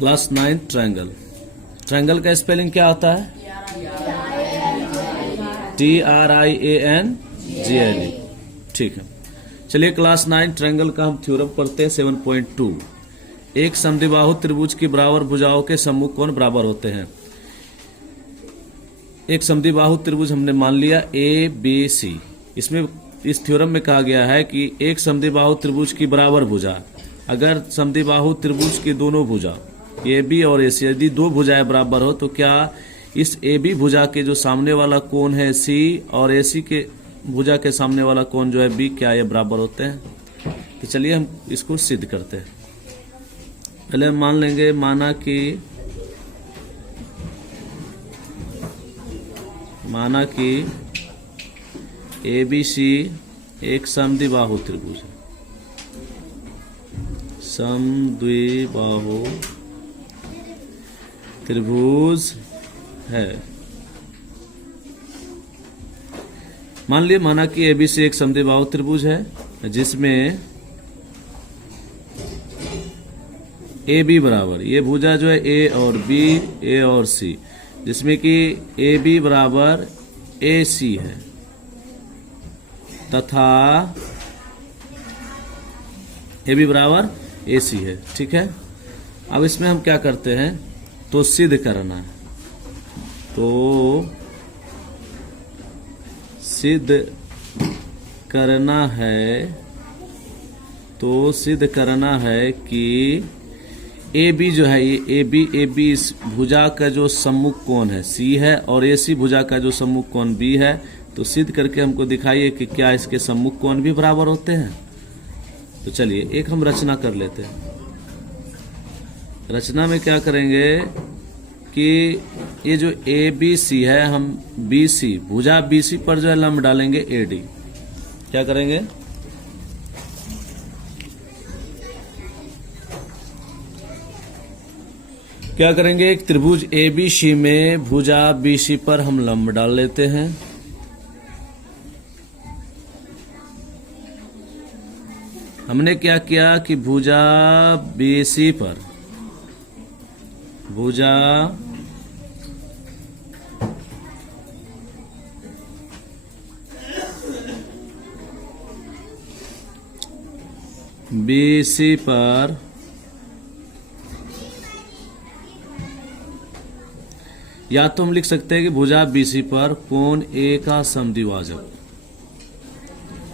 Class 9 triangle. Triangle का spelling क्या होता है? TRIANGLE। ठीक है, चलिए क्लास 9 ट्रायंगल का हम थ्योरम पढ़ते हैं 7.2। एक समद्विबाहु त्रिभुज की बराबर भुजाओं के सम्मुख कोण बराबर होते हैं। एक समद्विबाहु त्रिभुज हमने मान लिया ABC। इसमें इस थ्योरम में कहा गया है कि एक समद्विबाहु त्रिभुज की बराबर भुजा, अगर समद्विबाहु त्रिभुज की दोनों भुजा AB और AC यदि दो भुजाएं बराबर हो तो क्या इस AB भुजा के जो सामने वाला कोण है C और AC के भुजा के सामने वाला कोण जो है B, क्या ये बराबर होते हैं? तो चलिए हम इसको सिद्ध करते हैं। पहले हम मान लेंगे, माना कि ABC एक समद्विबाहु त्रिभुज है। समद्विबाहु त्रिभुज है। माना कि ABC एक समद्विबाहु त्रिभुज है जिसमें AB बराबर, ये भुजा जो है A और B, A और C, जिसमें कि AB बराबर AC है तथा AB बराबर AC है। ठीक है, अब इसमें हम क्या करते हैं, तो सिद्ध करना है। तो सिद्ध करना है कि AB जो है, ये AB इस भुजा का जो सम्मुख कोण है C है और AC भुजा का जो सम्मुख कोण B है। तो सिद्ध करके हमको दिखाइए कि क्या इसके सम्मुख कोण भी बराबर होते हैं। तो चलिए एक हम रचना कर लेते हैं। रचना में क्या करेंगे कि ये जो ABC है, हम BC भुजा BC पर जो है लंब डालेंगे AD। क्या करेंगे, एक त्रिभुज ABC में भुजा BC पर हम लंब डाल लेते हैं। हमने क्या किया कि भुजा BC पर या तो हम लिख सकते हैं कि भुजा BC पर कोण A का समद्विभाजक,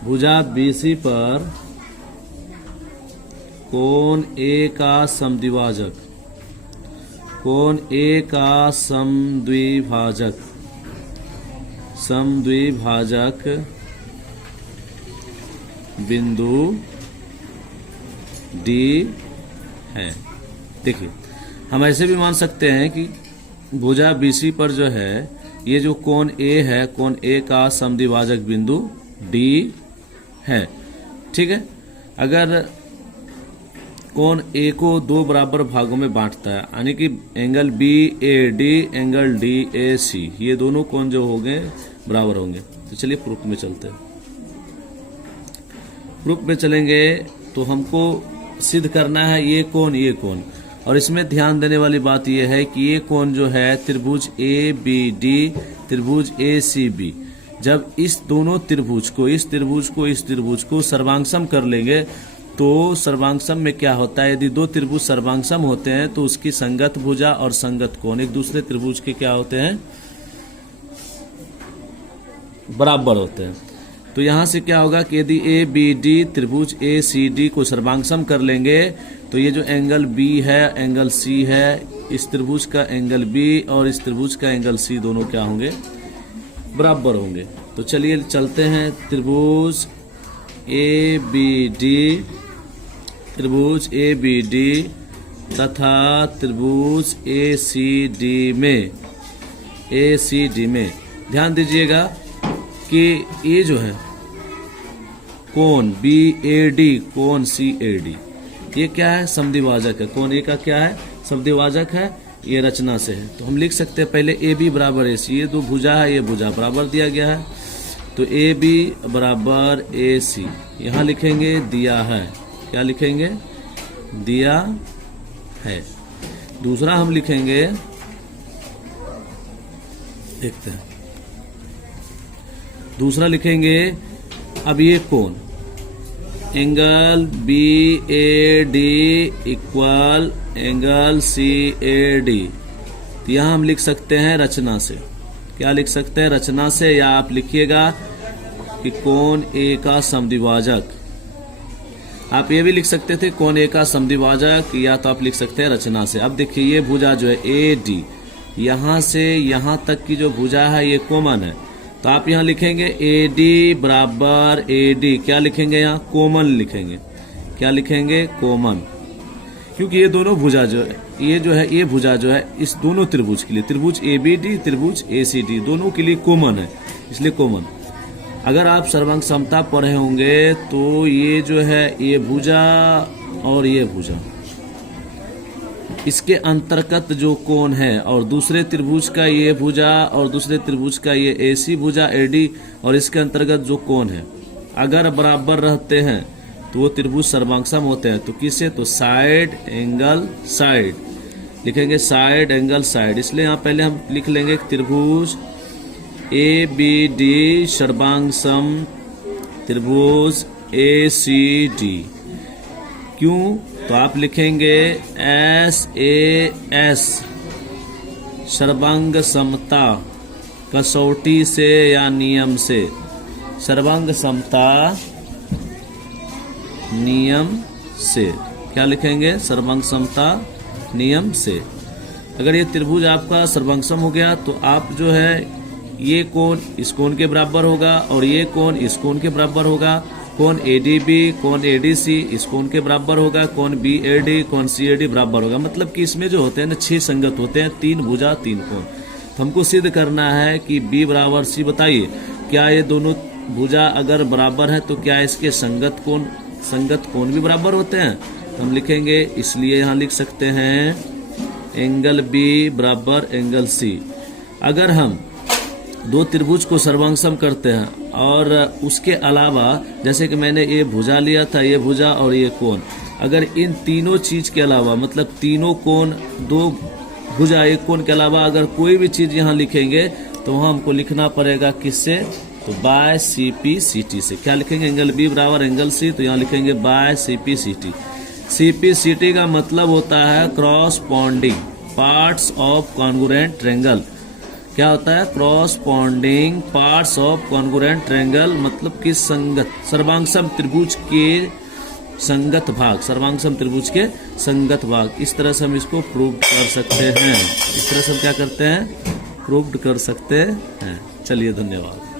भुजा BC पर कोण A का समद्विभाजक, कोण A का समद्विभाजक बिंदु D है। देखिए, हम ऐसे भी मान सकते हैं कि भुजा BC पर जो है ये जो कोण A है, कोण A का समद्विभाजक बिंदु D है। ठीक है, अगर कोण A को दो बराबर भागों में बांटता है, यानी कि एंगल BAD, एंगल DAC, ये दोनों कोण जो होंगे बराबर होंगे। तो चलिए प्रूफ में चलते हैं। प्रूफ में चलेंगे तो हमको सिद्ध करना है ये कोण, और इसमें ध्यान देने वाली बात यह है कि ये कोण जो है त्रिभुज ABD, त्रिभुज ACB, जब इस दोनों त्रिभुज को, इस त्रिभुज को सर्वांगसम कर लेंगे तो सर्वांगसम में क्या होता है, यदि दो त्रिभुज सर्वांगसम होते हैं तो उसकी संगत भुजा और संगत कोण एक दूसरे त्रिभुज के क्या होते हैं, बराबर होते हैं। तो यहां से क्या होगा कि यदि ABD त्रिभुज ACD को सर्वांगसम कर लेंगे तो ये जो एंगल B है, एंगल C है, इस त्रिभुज का एंगल B और इस त्रिभुज का एंगल C दोनों क्या होंगे, बराबर होंगे। तो चलिए चलते हैं त्रिभुज ABD तथा त्रिभुज ACD में ध्यान दीजिएगा कि ये जो है कोण BAD, कोण CAD, ये क्या है, समद्विभाजक है। कोण A का क्या है, समद्विभाजक है। ये रचना से है तो हम लिख सकते हैं पहले AB बराबर AC, ये दो भुजा है, ये भुजा बराबर दिया गया है तो AB बराबर AC यहाँ लिखेंगे, दिया है। क्या लिखेंगे, दिया है। दूसरा हम लिखेंगे, देखते हैं, दूसरा लिखेंगे अब ये कोण, angle B A D equal angle C A D. तो यहां हम लिख सकते हैं रचना से। क्या लिख सकते हैं? रचना से, या आप लिखिएगा कि कोण ए का समद्विभाजक। आप ये भी लिख सकते थे कोण ए का समद्विभाजक, या तो आप लिख सकते हैं रचना से। अब देखिए ये भुजा जो है ए डी, यहां से यहां तक की जो भुजा है ये कॉमन है, तो आप यहां लिखेंगे ए डी बराबर ए डी। क्या लिखेंगे? यहां कॉमन लिखेंगे। क्या लिखेंगे? कॉमन। क्योंकि ये दोनों भुजा जो है, ये भुजा जो है इस दोनों त्रिभुज के लिए, त्रिभुज ए बी डी, त्रिभुज ए सी डी, दोनों के लिए कॉमन है, इसलिए कॉमन। अगर आप सर्वांग समता पढ़े होंगे तो ये जो है ये भुजा और ये भुजा, इसके अंतर्गत जो कोण है, और दूसरे त्रिभुज का ये भुजा और दूसरे त्रिभुज का ये एसी भुजा एडी, और इसके अंतर्गत जो कोण है अगर बराबर रहते हैं तो वो त्रिभुज सर्वांगसम होते हैं। तो किससे? तो साइड एंगल साइड लिखेंगे, साइड एंगल साइड। इसलिए यहाँ पहले हम लिख लेंगे त्रिभुज ए बी डी सर्वांगसम त्रिभुज ए सी डी। क्यों? तो आप लिखेंगे एस ए एस सर्वांग समता कसौटी से या नियम से, सर्वांग समता नियम से। क्या लिखेंगे? सर्वांग समता नियम से। अगर ये त्रिभुज आपका सर्वांगसम हो गया तो आप जो है ये कोण इस कोण के बराबर होगा और ये कोण इस कोण के बराबर होगा। कोण एडीबी, कोण एडीसी इस कोण के बराबर होगा। कोण बीएडी, कोण सीएडी बराबर होगा। मतलब कि इसमें जो होते हैं ना 6 संगत होते हैं, 3 भुजा 3 कोण। तो हमको सिद्ध करना है कि बी बराबर सी। बताइए क्या ये दोनों भुजा अगर बराबर है तो क्या इसके संगत कोण भी बराबर होते हैं? तो हम लिखेंगे, इसलिए यहाँ लिख सकते हैं एंगल बी बराबर एंगल सी। अगर हम 2 त्रिभुज को सर्वांगसम करते हैं और उसके अलावा, जैसे कि मैंने ये भुजा लिया था, ये भुजा और ये कोण, अगर इन तीनों चीज के अलावा, मतलब तीनों कोण 2 भुजा 1 कोण के अलावा अगर कोई भी चीज यहाँ लिखेंगे तो वहां हमको लिखना पड़ेगा किससे? तो by C P C T से। क्या लिखेंगे? एंगल बी बराबर एंगल सी, तो यहाँ लिखेंगे by C P C T. C P C T का मतलब होता है corresponding parts of congruent triangle. क्या होता है? Corresponding parts of congruent triangle, मतलब कि संगत सर्वांगसम त्रिभुज के संगत भाग, सर्वांगसम त्रिभुज के संगत भाग। इस तरह से हम इसको प्रूव कर सकते हैं। इस तरह से हम क्या करते हैं? प्रूव कर सकते हैं। चलिए, धन्यवाद।